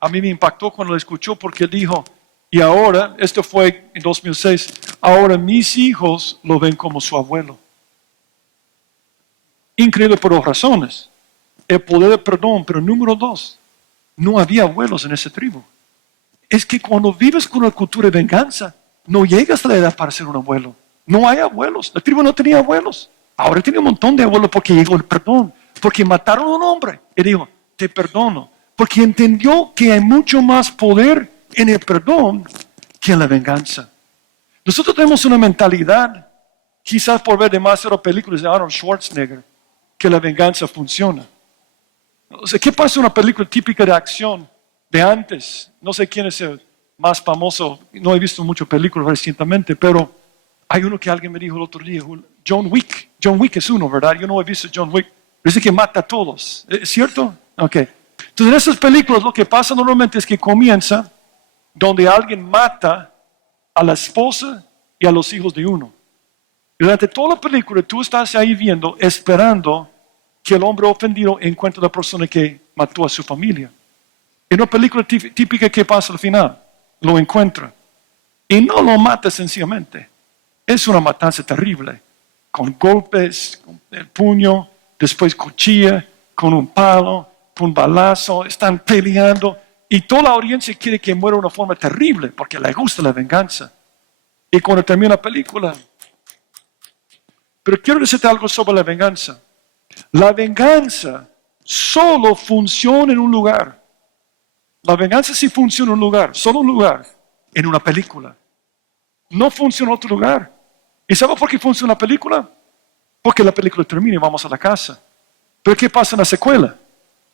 A mí me impactó cuando lo escuchó porque él dijo, y ahora, esto fue en 2006, ahora mis hijos lo ven como su abuelo. Increíble por dos razones. El poder de perdón, pero número dos, no había abuelos en esa tribu. Es que cuando vives con una cultura de venganza, no llegas a la edad para ser un abuelo. No hay abuelos. La tribu no tenía abuelos. Ahora tiene un montón de abuelos porque llegó el perdón. Porque mataron a un hombre. Y dijo, te perdono. Porque entendió que hay mucho más poder en el perdón que en la venganza. Nosotros tenemos una mentalidad, quizás por ver demasiadas películas de Arnold Schwarzenegger, que la venganza funciona. O sea, ¿qué pasa en una película típica de acción de antes? No sé quién es el más famoso, no he visto muchas películas recientemente, pero hay uno que alguien me dijo el otro día, John Wick. John Wick es uno, ¿verdad? Yo no he visto John Wick. Dice que mata a todos. ¿Es cierto? Ok. Entonces en esas películas lo que pasa normalmente es que comienza donde alguien mata a la esposa y a los hijos de uno. Y durante toda la película tú estás ahí viendo, esperando que el hombre ofendido encuentre a la persona que mató a su familia. En una película típica, ¿qué pasa al final? Lo encuentra. Y no lo mata sencillamente. Es una matanza terrible. Con golpes, con el puño, después cuchilla, con un palo, con un balazo. Están peleando. Y toda la audiencia quiere que muera de una forma terrible porque le gusta la venganza. Y cuando termina la película. Pero quiero decirte algo sobre la venganza. La venganza solo funciona en un lugar. La venganza sí funciona en un lugar, solo un lugar, en una película. No funciona en otro lugar. ¿Y sabe por qué funciona la película? Porque la película termina y vamos a la casa. ¿Pero qué pasa en la secuela?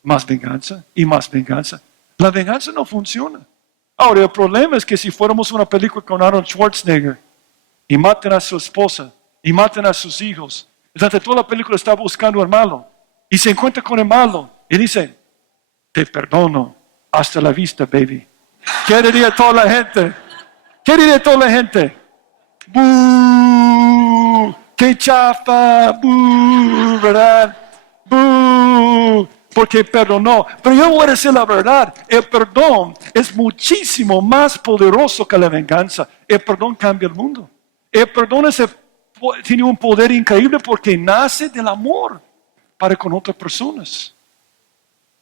Más venganza y más venganza. La venganza no funciona. Ahora, el problema es que si fuéramos una película con Arnold Schwarzenegger y maten a su esposa y maten a sus hijos, durante toda la película está buscando al malo y se encuentra con el malo y dice, te perdono, hasta la vista, baby. ¿Qué diría toda la gente? ¿Qué diría toda la gente? ¡Bú! ¡Qué chafa! ¡Bú! ¿Verdad? ¡Bú! Porque perdonó. Pero yo voy a decir la verdad, el perdón es muchísimo más poderoso que la venganza. El perdón cambia el mundo. El perdón tiene un poder increíble porque nace del amor para con otras personas.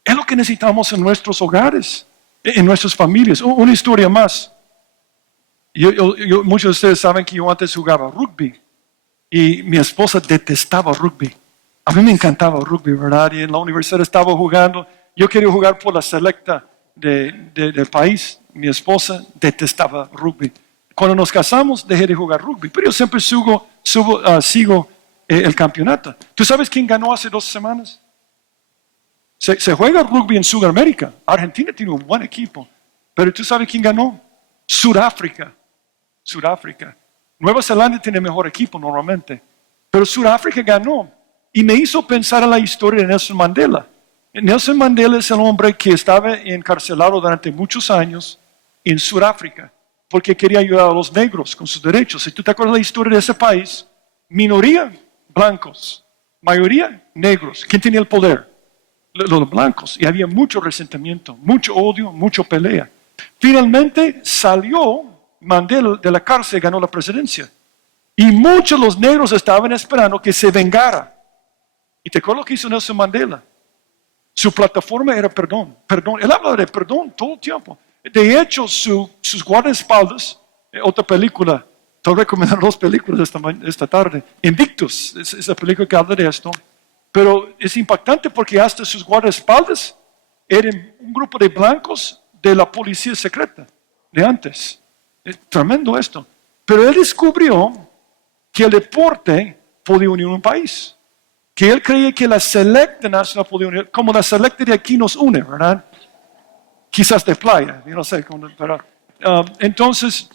Es lo que necesitamos en nuestros hogares, en nuestras familias. Una historia más. Muchos de ustedes saben que yo antes jugaba rugby y mi esposa detestaba rugby. A mí me encantaba rugby, ¿verdad? Y en la universidad estaba jugando. Yo quería jugar por la selecta del país. Mi esposa detestaba rugby. Cuando nos casamos, dejé de jugar rugby. Pero yo siempre sigo el campeonato. ¿Tú sabes quién ganó hace 2 semanas? Se juega rugby en Sudamérica. Argentina tiene un buen equipo. Pero ¿tú sabes quién ganó? Sudáfrica. Nueva Zelanda tiene mejor equipo normalmente. Pero Sudáfrica ganó. Y me hizo pensar en la historia de Nelson Mandela. Nelson Mandela es el hombre que estaba encarcelado durante muchos años en Sudáfrica porque quería ayudar a los negros con sus derechos. Si tú te acuerdas de la historia de ese país, minoría, blancos, mayoría, negros. ¿Quién tenía el poder? Los blancos. Y había mucho resentimiento, mucho odio, mucha pelea. Finalmente salió Mandela de la cárcel y ganó la presidencia. Y muchos de los negros estaban esperando que se vengara. ¿Y te acuerdas lo que hizo Nelson Mandela? Su plataforma era perdón. Él habla de perdón todo el tiempo. De hecho, sus guardaespaldas, otra película, te voy a recomendar 2 películas esta tarde. Invictus, es la película que habla de esto. Pero es impactante porque hasta sus guardaespaldas eran un grupo de blancos de la policía secreta de antes. Es tremendo esto. Pero él descubrió que el deporte podía unir un país. Que él creía que la selecta nacional podía unir, como la selecta de aquí nos une, ¿verdad? Quizás de playa, yo no sé, pero entonces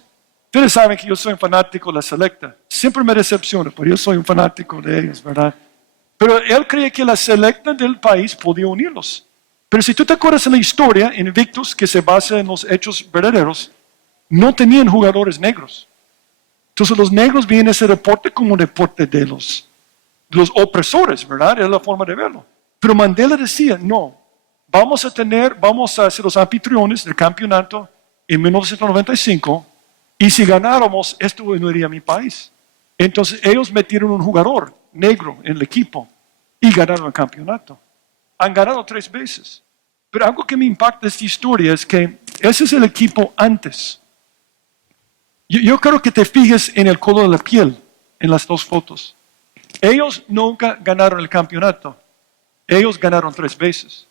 Ustedes saben que yo soy un fanático de la Selecta. Siempre me decepciona, pero yo soy un fanático de ellos, ¿verdad? Pero él creía que la Selecta del país podía unirlos. Pero si tú te acuerdas de la historia, Invictus, que se basa en los hechos verdaderos, no tenían jugadores negros. Entonces los negros ven ese deporte como un deporte de los opresores, ¿verdad? Es la forma de verlo. Pero Mandela decía, no, vamos a ser los anfitriones del campeonato en 1995 y si ganáramos, esto no iría a mi país. Entonces ellos metieron un jugador negro en el equipo y ganaron el campeonato. Han ganado 3 veces. Pero algo que me impacta de esta historia es que ese es el equipo antes. Yo creo que te fijes en el color de la piel en las 2 fotos. Ellos nunca ganaron el campeonato. Ellos ganaron 3 veces.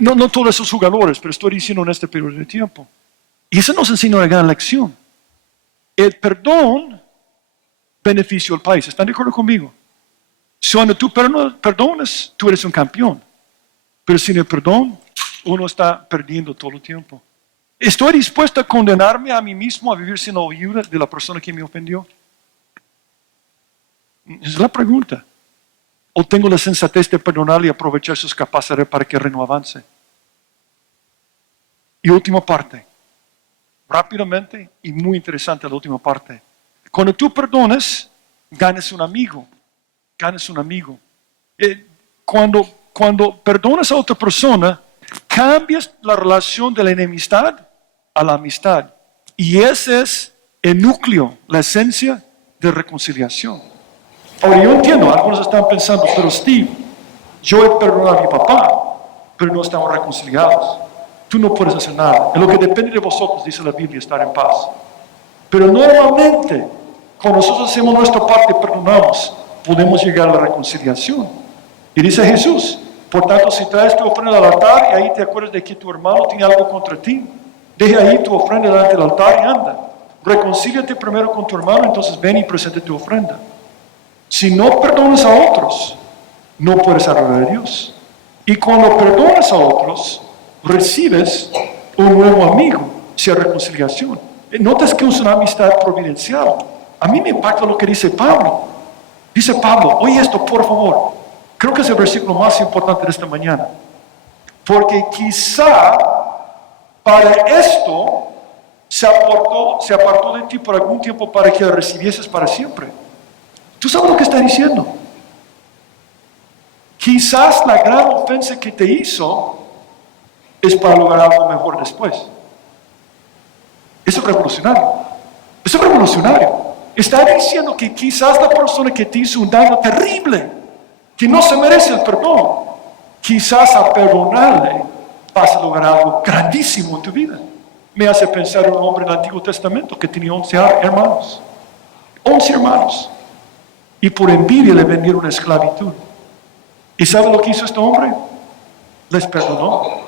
No todos esos jugadores, pero estoy diciendo en este periodo de tiempo. Y eso nos enseña una gran lección. El perdón benefició al país. ¿Están de acuerdo conmigo? Cuando tú perdonas, tú eres un campeón. Pero sin el perdón, uno está perdiendo todo el tiempo. ¿Estoy dispuesto a condenarme a mí mismo a vivir sin la ayuda de la persona que me ofendió? Esa es la pregunta. ¿O tengo la sensatez de perdonarle y aprovechar sus capacidades para que el reino avance? Y última parte. Rápidamente y muy interesante la última parte. Cuando tú perdonas, ganas un amigo. Ganas un amigo. Cuando perdonas a otra persona, cambias la relación de la enemistad a la amistad. Y ese es el núcleo, la esencia de reconciliación. Ahora yo entiendo, algunos están pensando, pero Steve, yo he perdonado a mi papá, pero no estamos reconciliados. Tú no puedes hacer nada. En lo que depende de vosotros, dice la Biblia, estar en paz. Pero normalmente, cuando nosotros hacemos nuestra parte y perdonamos, podemos llegar a la reconciliación. Y dice Jesús, por tanto, si traes tu ofrenda al altar y ahí te acuerdas de que tu hermano tiene algo contra ti, deja ahí tu ofrenda delante del altar y anda. Reconcíliate primero con tu hermano, entonces ven y presenta tu ofrenda. Si no perdonas a otros, no puedes agradar a Dios. Y cuando perdonas a otros, recibes un nuevo amigo, sea reconciliación. Notas que es una amistad providencial. A mí me impacta lo que dice Pablo. Dice Pablo, oye esto por favor. Creo que es el versículo más importante de esta mañana. Porque quizá para esto se apartó de ti por algún tiempo para que lo recibieses para siempre. ¿Tú sabes lo que está diciendo? Quizás la gran ofensa que te hizo es para lograr algo mejor después. Eso es revolucionario. Eso es revolucionario. Está diciendo que quizás la persona que te hizo un daño terrible, que no se merece el perdón, quizás a perdonarle vas a lograr algo grandísimo en tu vida. Me hace pensar en un hombre en el Antiguo Testamento que tenía 11 hermanos. 11 hermanos. Y por envidia le vendieron a esclavitud. ¿Y sabe lo que hizo este hombre? Les perdonó.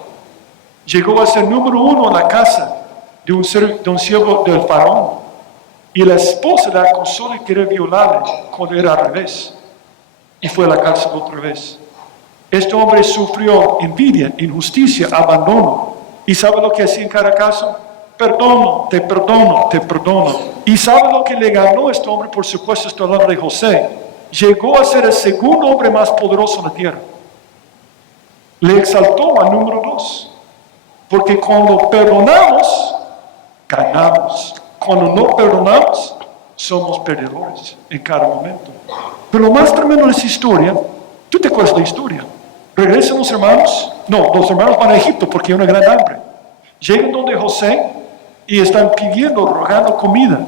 Llegó a ser número 1 en la casa de un siervo del faraón. Y la esposa le acusó de querer violarle cuando era al revés. Y fue a la cárcel otra vez. Este hombre sufrió envidia, injusticia, abandono. ¿Y sabe lo que hacía en cada caso? Perdono, te perdono, te perdono. ¿Y sabe lo que le ganó este hombre? Por supuesto, estoy hablando de José. Llegó a ser el segundo hombre más poderoso en la tierra. Le exaltó al número 2. Porque cuando perdonamos, ganamos. Cuando no perdonamos, somos perdedores en cada momento. Pero lo más tremendo de esa historia, ¿tú te acuerdas de la historia? Regresan los hermanos. No, los hermanos van a Egipto porque hay una gran hambre. Llegan donde José y están pidiendo, rogando comida.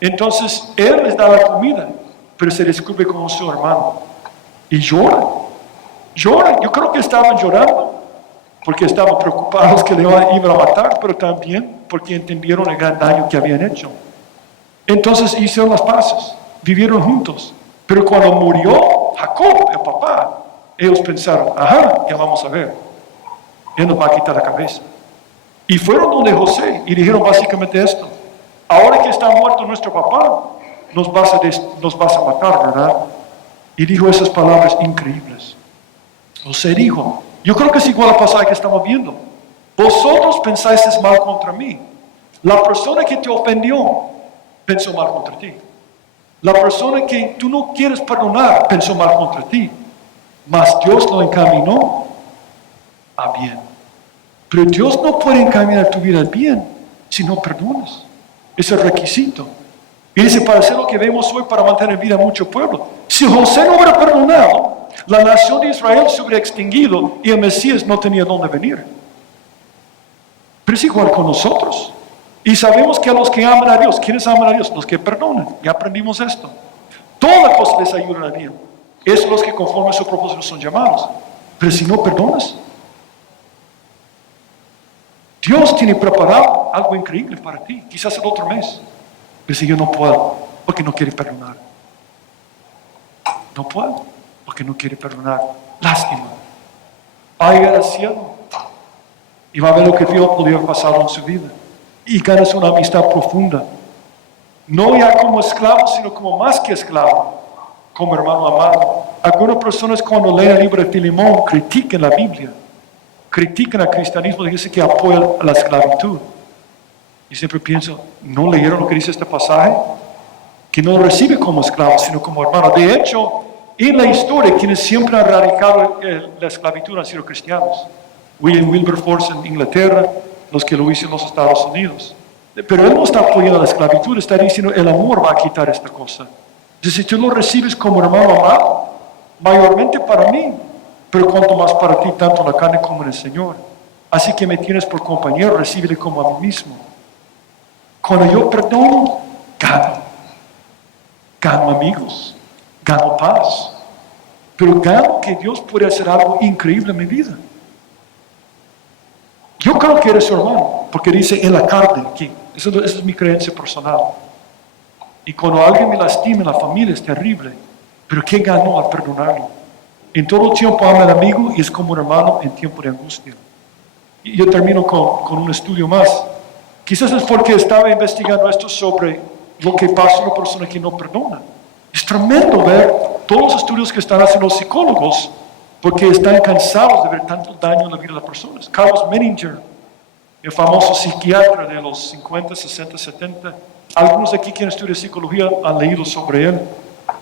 Entonces él les da la comida, pero se descubre como su hermano. Y lloran. Lloran. Yo creo que estaban llorando porque estaban preocupados que le iban a matar, pero también porque entendieron el gran daño que habían hecho. Entonces hicieron las paces, vivieron juntos. Pero cuando murió Jacob, el papá, ellos pensaron, ajá, ya vamos a ver. Él nos va a quitar la cabeza. Y fueron donde José y dijeron básicamente esto. Ahora que está muerto nuestro papá, nos vas a matar, ¿verdad? Y dijo esas palabras increíbles. José dijo, yo creo que es igual al pasaje que estamos viendo. Vosotros pensáis mal contra mí. La persona que te ofendió pensó mal contra ti. La persona que tú no quieres perdonar pensó mal contra ti, mas Dios lo encaminó a bien. Pero Dios no puede encaminar tu vida al bien si no perdonas. Es el requisito. Y dice, para hacer lo que vemos hoy, para mantener vida a mucho pueblo. Si José no hubiera perdonado, la nación de Israel se hubiera extinguido y el Mesías no tenía dónde venir. Pero es igual con nosotros. Y sabemos que a los que aman a Dios, ¿quiénes aman a Dios? Los que perdonan. Ya aprendimos esto. Todas las cosas les ayudan a bien. Esos son los que conforme a su propósito son llamados. Pero si no perdonas, Dios tiene preparado algo increíble para ti. Quizás el otro mes. Pero si yo no puedo, porque no quiere perdonar. No puedo, porque no quiere perdonar. Lástima. Va a llegar al cielo y va a ver lo que Dios podría haber pasado en su vida. Y ganas una amistad profunda. No ya como esclavo, sino como más que esclavo. Como hermano amado. Algunas personas cuando leen el libro de Filemón critican la Biblia. Critican al cristianismo y dicen que apoya a la esclavitud. Y siempre pienso, ¿no leyeron lo que dice este pasaje? Que no lo recibe como esclavo, sino como hermano. De hecho, en la historia, quienes siempre han radicado la esclavitud han sido cristianos. William Wilberforce en Inglaterra, los que lo hizo en los Estados Unidos. Pero él no está apoyando la esclavitud, está diciendo, el amor va a quitar esta cosa. Entonces, si tú lo recibes como hermano amado, mayormente para mí, pero cuanto más para ti, tanto en la carne como en el Señor. Así que me tienes por compañero, recíbele como a mí mismo. Cuando yo perdono, gano. Gano amigos, gano paz. Pero gano que Dios puede hacer algo increíble en mi vida. Yo creo que eres su hermano, porque dice en la carne aquí. Esa es mi creencia personal. Y cuando alguien me lastima en la familia es terrible. Pero ¿qué ganó al perdonarlo? En todo tiempo ama al amigo y es como un hermano en tiempo de angustia. Y yo termino con un estudio más. Quizás es porque estaba investigando esto sobre lo que pasa a una persona que no perdona. Es tremendo ver todos los estudios que están haciendo los psicólogos porque están cansados de ver tanto daño en la vida de las personas. Carlos Menninger, el famoso psiquiatra de los 50, 60, 70, algunos de aquí que estudian psicología han leído sobre él.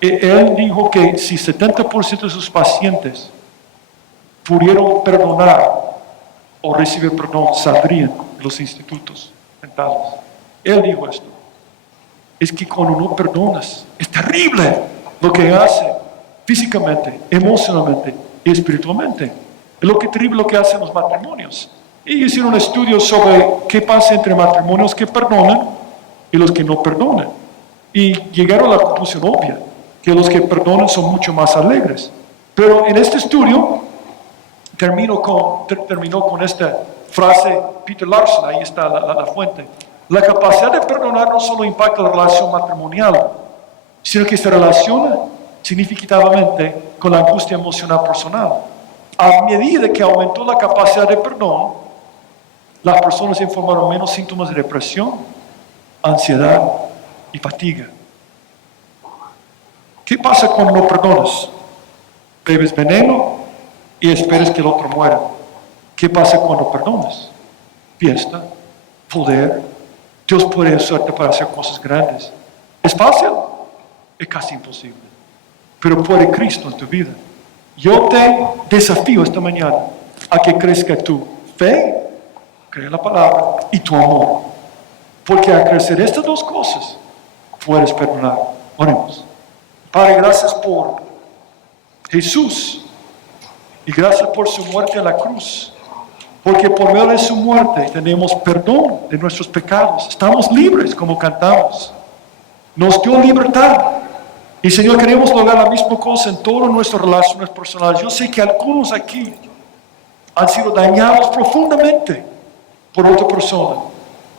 Él dijo que si 70% de sus pacientes pudieron perdonar o recibir perdón, saldrían de los institutos mentales. Él dijo esto. Es que cuando no perdonas, es terrible lo que hace físicamente, emocionalmente y espiritualmente. Es lo que terrible lo que hacen los matrimonios. Y hicieron un estudio sobre qué pasa entre matrimonios que perdonan y los que no perdonan. Y llegaron a la conclusión obvia, que los que perdonan son mucho más alegres. Pero en este estudio terminó con esta frase, Peter Larson, ahí está la fuente. La capacidad de perdonar no solo impacta la relación matrimonial, sino que se relaciona significativamente con la angustia emocional personal. A medida que aumentó la capacidad de perdón, las personas informaron menos síntomas de depresión, ansiedad y fatiga. ¿Qué pasa cuando no perdonas? Bebes veneno y esperas que el otro muera. ¿Qué pasa cuando perdonas? Fiesta, poder. Dios puede usarte para hacer cosas grandes. ¿Es fácil? Es casi imposible. Pero puede Cristo en tu vida. Yo te desafío esta mañana a que crezca tu fe, cree la palabra, y tu amor. Porque al crecer estas dos cosas, puedes perdonar. Oremos. Padre, gracias por Jesús y gracias por su muerte en la cruz. Porque por medio de su muerte tenemos perdón de nuestros pecados. Estamos libres como cantamos. Nos dio libertad. Y Señor, queremos lograr la misma cosa en todas nuestras relaciones personales. Yo sé que algunos aquí han sido dañados profundamente por otra persona.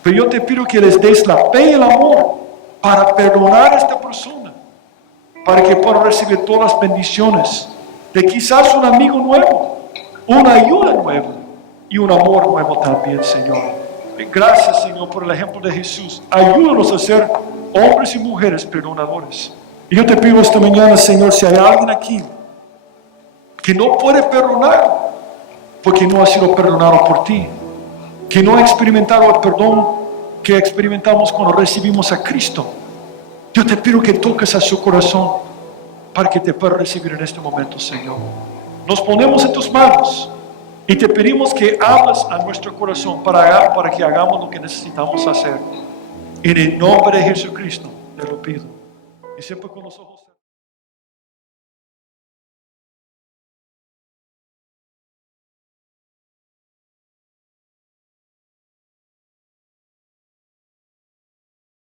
Pero yo te pido que les des la fe y el amor para perdonar a esta persona. Para que puedan recibir todas las bendiciones de quizás un amigo nuevo, una ayuda nueva y un amor nuevo también, Señor. Gracias, Señor, por el ejemplo de Jesús. Ayúdanos a ser hombres y mujeres perdonadores. Y yo te pido esta mañana, Señor, si hay alguien aquí que no puede perdonar porque no ha sido perdonado por ti, que no ha experimentado el perdón que experimentamos cuando recibimos a Cristo, Yo te pido que toques a su corazón para que te pueda recibir en este momento, Señor. Nos ponemos en tus manos y te pedimos que hables a nuestro corazón para que hagamos lo que necesitamos hacer. En el nombre de Jesucristo te lo pido. Y siempre con los ojos